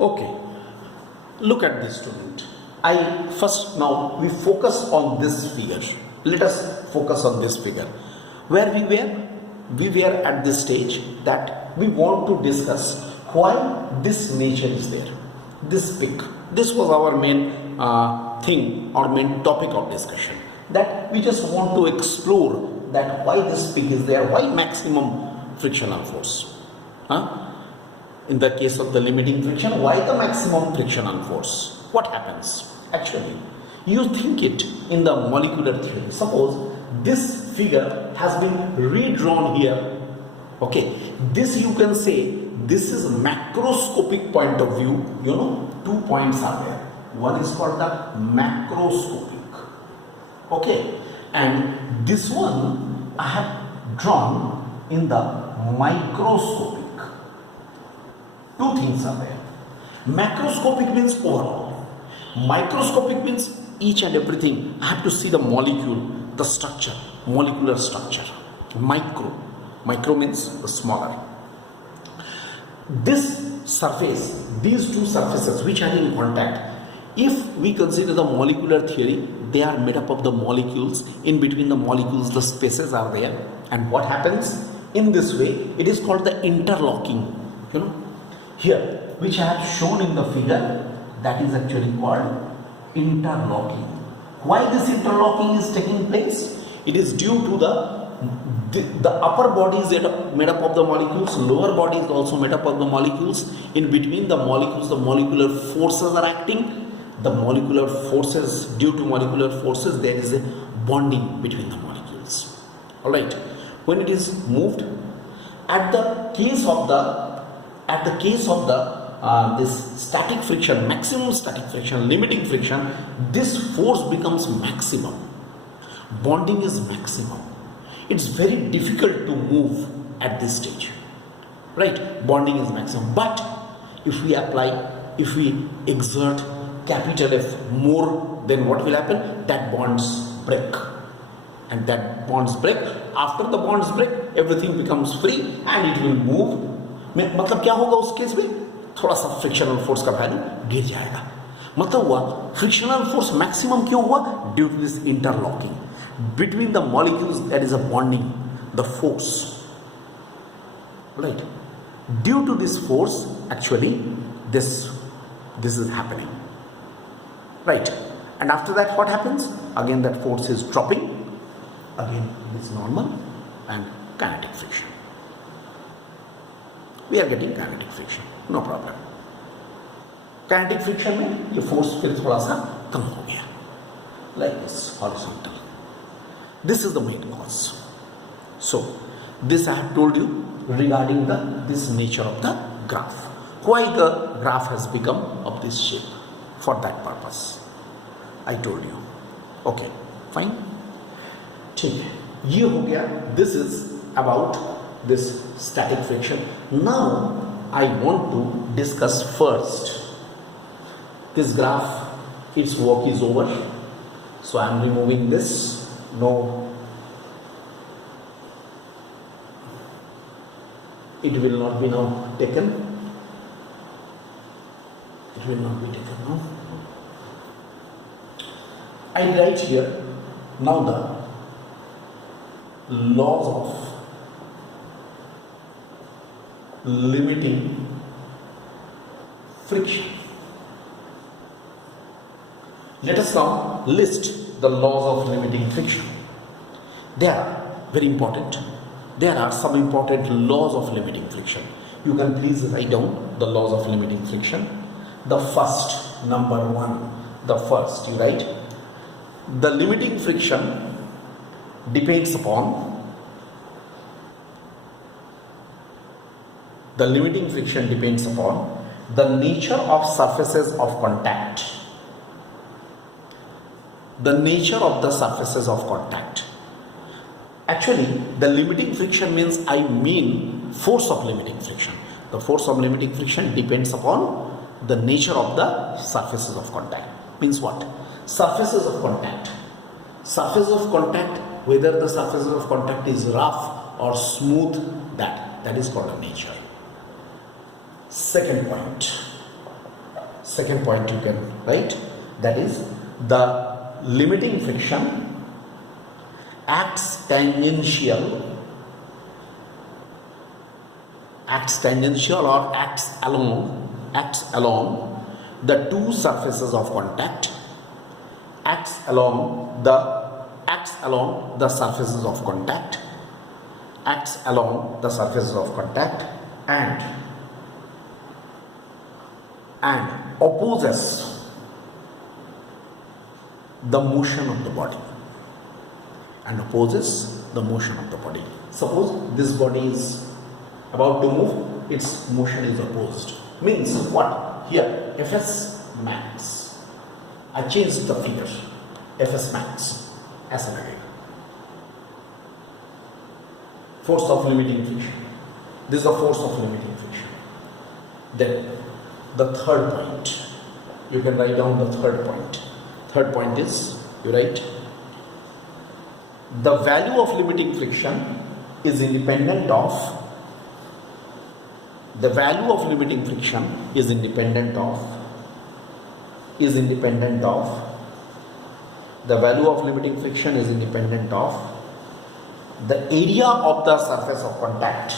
Okay, look at this student. Now we focus on this figure. Let us focus on this figure. Where we were at this stage that we want to discuss why this nature is there. This pic. This was our main thing or main topic of discussion. That we just want to explore that why this pic is there, why maximum frictional force. In the case of the limiting friction, why the maximum frictional force? What happens? Actually, you think it in the molecular theory. Suppose this figure has been redrawn here. Okay, this you can say this is macroscopic point of view. 2 points are there. One is called the macroscopic. Okay, and this one I have drawn in the microscopic. Two things are there. Macroscopic means overall. Microscopic means each and everything. I have to see the molecule, the structure, molecular structure. Micro means the smaller. This surface, these two surfaces which are in contact, if we consider the molecular theory, they are made up of the molecules. In between the molecules, the spaces are there. And what happens? In this way, it is called the interlocking. Here, which I have shown in the figure, that is actually called interlocking. Why this interlocking is taking place? It is due to the upper body is made up of the molecules, lower body is also made up of the molecules. In between the molecules, the molecular forces are acting. The molecular forces, due to molecular forces, there is a bonding between the molecules. Alright, when it is moved, at the case of this static friction, maximum static friction, limiting friction, this force becomes maximum. Bonding is maximum. It's very difficult to move at this stage. Right? Bonding is maximum. But if we exert capital F more, then what will happen? That bonds break. And that bonds break. After the bonds break, everything becomes free and it will move. मतलब क्या होगा उस case में? थोड़ा सा frictional force का value गिर जाएगा. मतलब हुआ फ्रिक्शनल फोर्स मैक्सिमम क्यों हुआ? Due to this interlocking between the molecules, that is a bonding, the force. Right? Due to this force, actually this is happening. Right? And after that, what happens? Again, that force is dropping. Again, it is normal and kinetic friction. We are getting kinetic friction, no problem. Kinetic friction में ये force फिर थोड़ा सा कम हो गया, like this, horizontal. This is the main cause. So, this I have told you regarding this nature of the graph. Why the graph has become of this shape? For that purpose, I told you. Okay, fine. ठीक है, ये हो गया. This is about this static friction. Now I want to discuss first this graph. Its work is over, so I am removing this. No, it will not be now taken. It will not be taken now. I write here now the laws of limiting friction. Let us now list the laws of limiting friction. They are very important. There are some important laws of limiting friction. You can please write down the laws of limiting friction. The first, number one, the first, you write, the limiting friction depends upon the nature of surfaces of contact. The nature of the surfaces of contact. Actually, the limiting friction means force of limiting friction. The force of limiting friction depends upon the nature of the surfaces of contact. Means what? Surfaces of contact. Surface of contact, whether the surfaces of contact is rough or smooth, that is called a nature. Second point, Second point you can write, that is the limiting friction acts tangential or acts along the two surfaces of contact, acts along the surfaces of contact, and opposes the motion of the body. Suppose this body is about to move, its motion is opposed. Means what? Here, Fs max. I changed the figure. Fs max as an again. Force of limiting friction. This is the force of limiting friction. Then the third point. You can write down the third point. Third point is, you write, the value of limiting friction is independent of the value of limiting friction is independent of the value of limiting friction is independent of the area of the surface of contact.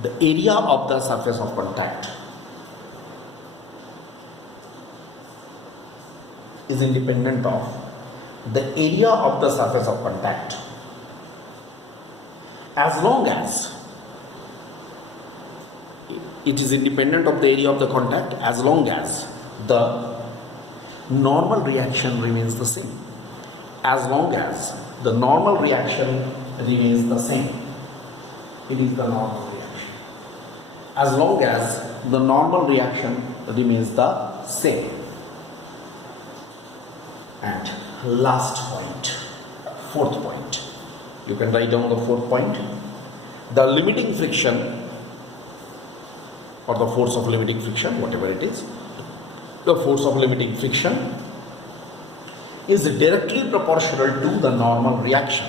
The area of the surface of contact is independent of the area of the surface of contact, as long as it is independent of the area of the contact, as long as the normal reaction remains the same. As long as the normal reaction remains the same, it is the normal reaction. As long as the normal reaction remains the same. And last point, fourth point. You can write down the fourth point. The limiting friction or the force of limiting friction, whatever it is, the force of limiting friction is directly proportional to the normal reaction.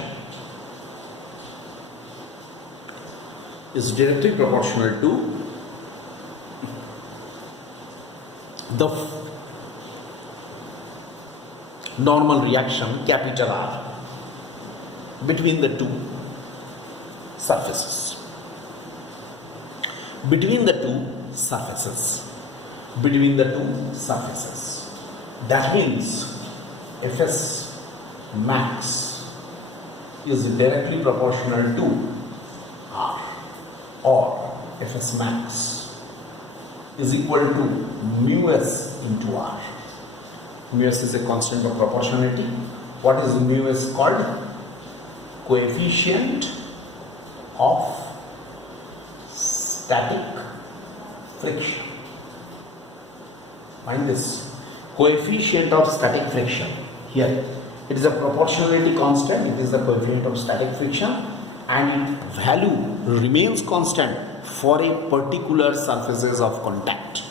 Is directly proportional to the normal reaction, capital R, between the two surfaces. Between the two surfaces. That means Fs max is directly proportional to R, or Fs max is equal to mu s into R. Mu s is a constant of proportionality. What is mu s called? Coefficient of static friction. Mind this. Coefficient of static friction. Here, it is a proportionality constant. It is the coefficient of static friction, and its value remains constant for a particular surfaces of contact.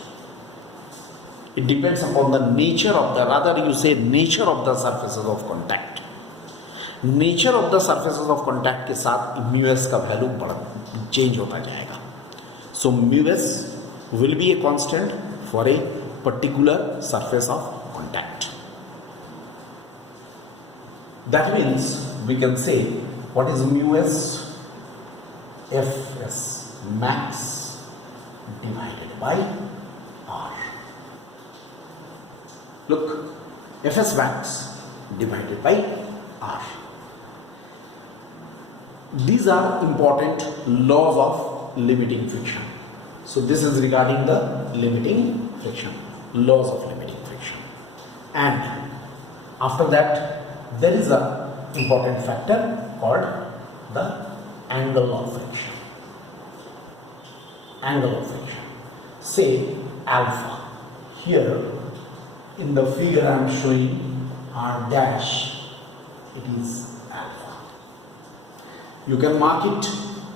It depends upon the nature of the, rather you say nature of the surfaces of contact. Nature of the surfaces of contact के साथ mu s का value change होता जाएगा. So mu s will be a constant for a particular surface of contact. That means we can say, what is mu s? Fs max divided by R. Look, Fs max divided by R. These are important laws of limiting friction. So this is regarding the limiting friction, laws of limiting friction. And after that, there is a important factor called the angle of friction. Angle of friction. Say alpha. Here in the figure I am showing R dash, it is alpha. You can mark it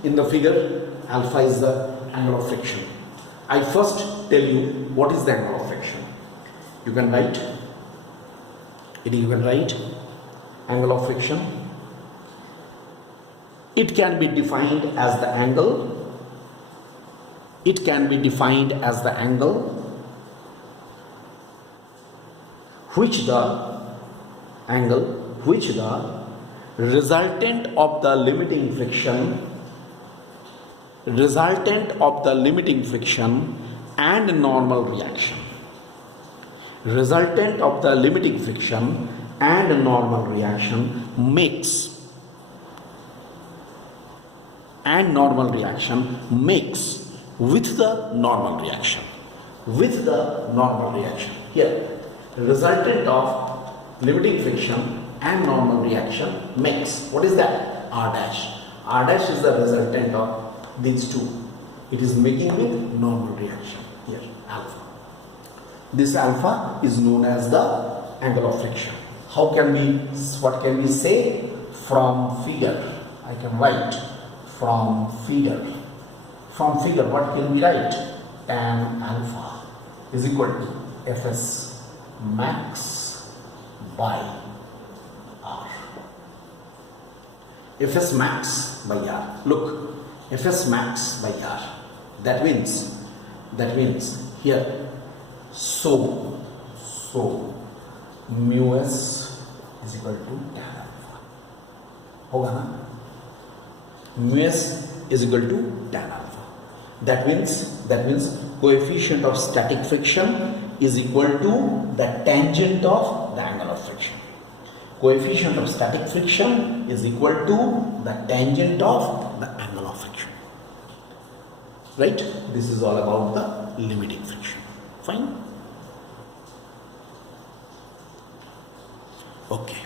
in the figure. Alpha is the angle of friction. I first tell you what is the angle of friction. You can write angle of friction. It can be defined as the angle. It can be defined as the angle which the angle which the resultant of the limiting friction and normal reaction makes with the normal reaction. Here, resultant of limiting friction and normal reaction makes. What is that? R dash. R dash is the resultant of these two. It is making with normal reaction. Here, alpha. This alpha is known as the angle of friction. What can we say from figure? I can write from figure. What can we write? Tan alpha is equal to Fs max by R. Fs max by R. Look, Fs max by R. That means here, so mu s is equal to tan alpha. होगा ना? Mu s is equal to tan alpha. That means coefficient of static friction is equal to the tangent of the angle of friction. Coefficient of static friction is equal to the tangent of the angle of friction. Right? This is all about the limiting friction. Fine? Okay.